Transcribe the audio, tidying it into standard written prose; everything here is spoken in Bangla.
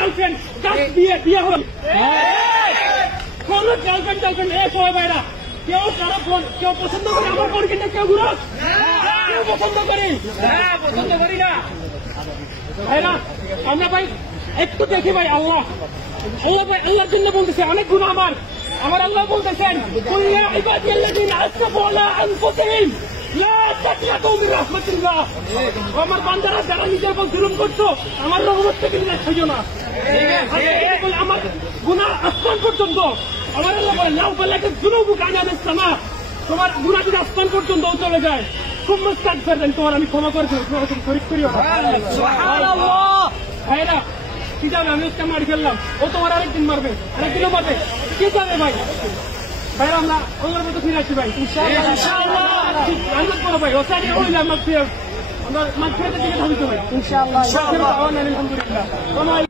গার্লফ্রেন্ড বিয়ে বিয়ে হল কোন গার্লফ্রেন্ড গার্লফ্রেন্ড এ সবাই ভাইরা কেউ কারো কেউ পছন্দ করে আমার বোন কিনা কেউ ঘুরো কেউ পছন্দ করি পছন্দ করি না ভাইরা আমরা ভাই একটু দেখি ভাই আল্লাহ আল্লাহ ভাই আল্লাহর জন্য বলতেছে অনেক গুণ আমার আল্লাহ বলতেছেন কুল ইয়া ইবাদিয়াল্লাযিনা আসরাফু আলা আনফুসিহিম লা তাকনাতু মির রাহমাতিল্লাহ আমার বান্দারা যারা নিজের উপর জুলুম করছো আমার রহমত থেকে নিরাশ হইও না আমার গুনাহ আসমান পর্যন্ত আমার আল্লাহ বলেন লাউ বালাগাত যুনুবুকা আনামিস সামা তোমার গুনাহ যদি আসমান পর্যন্ত চলে যায় খুব মুস্তাক করবেন তোমার আমি ক্ষমা করে দেব তোমার তুমি শরীক করিও সুবহানাল্লাহ ভাইরা কি যাবে আমি ওকে মারি ফেললাম ও তোমার আরেকদিন মারবে আরেকদিনও মারবে কি যাবে ভাই ভাই আমরা আল্লাহর মতো ফিরে আসি ভাই ইনশাআল্লাহ আল্লাহ করো ভাই ওখানে হইলে আমরা মাগফিরাতের দিকে ধাবিত ভাই ইনশাআল্লাহ আলহামদুলিল্লাহ